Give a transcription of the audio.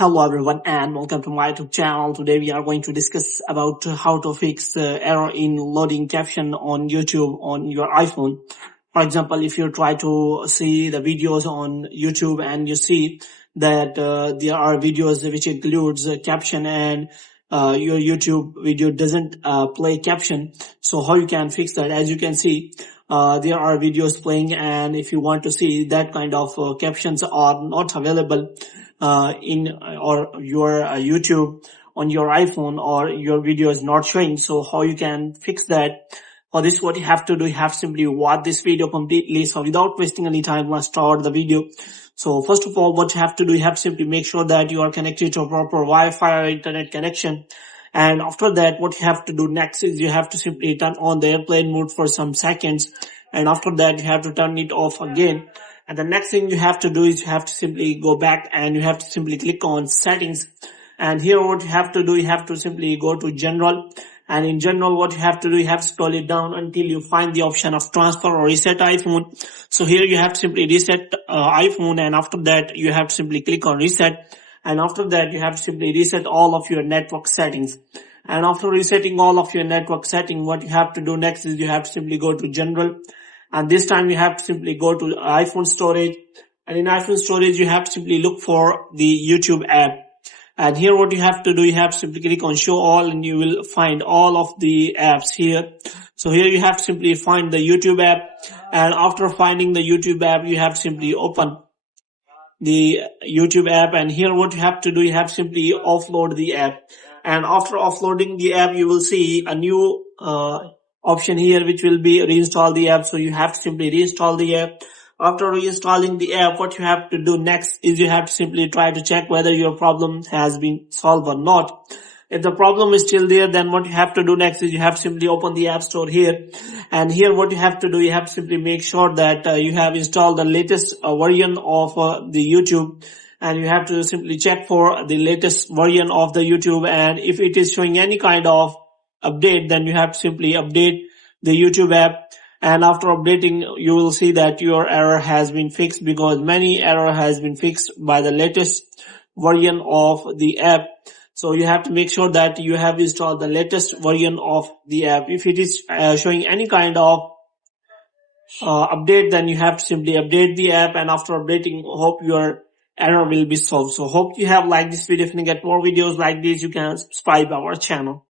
Hello everyone and welcome to my YouTube channel. Today we are going to discuss about how to fix error in loading caption on YouTube on your iPhone. For example, if you try to see the videos on YouTube and you see that there are videos which includes caption and your YouTube video doesn't play caption. So how you can fix that? As you can see, there are videos playing, and if you want to see that kind of captions are not available in or your YouTube on your iPhone, or your video is not showing. So how you can fix that? For this, what you have to do, you have simply watch this video completely. So without wasting any time, let's start the video. So first of all, what you have to do, you have to simply make sure that you are connected to a proper Wi-Fi or internet connection. And after that, what you have to do next is you have to simply turn on the airplane mode for some seconds. And after that, you have to turn it off again. And the next thing you have to do is you have to simply go back and you have to simply click on settings. And here what you have to do, you have to simply go to general. And in general, what you have to do, you have to scroll it down until you find the option of transfer or reset iPhone. So here you have to simply reset iPhone, and after that you have to simply click on reset. And after that you have to simply reset all of your network settings. And after resetting all of your network settings, what you have to do next is you have to simply go to general. And this time you have to simply go to iPhone storage. And in iPhone storage, you have to simply look for the YouTube app. And here what you have to do, you have to simply click on show all, and you will find all of the apps here. So here you have to simply find the YouTube app. And after finding the YouTube app, you have to simply open the YouTube app. And here what you have to do, you have to simply offload the app. And after offloading the app, you will see a new option here, which will be reinstall the app. So you have to simply reinstall the app. After reinstalling the app, what you have to do next is you have to simply try to check whether your problem has been solved or not. If the problem is still there, then what you have to do next is you have to simply open the App Store here. And here what you have to do, you have to simply make sure that you have installed the latest version of the YouTube. And you have to simply check for the latest version of the YouTube. And if it is showing any kind of update, then you have to simply update the YouTube app. And after updating, you will see that your error has been fixed, because many error has been fixed by the latest version of the app. So you have to make sure that you have installed the latest version of the app. If it is showing any kind of update, then you have to simply update the app. And after updating, hope your error will be solved. So hope you have liked this video. If you get more videos like this, you can subscribe our channel.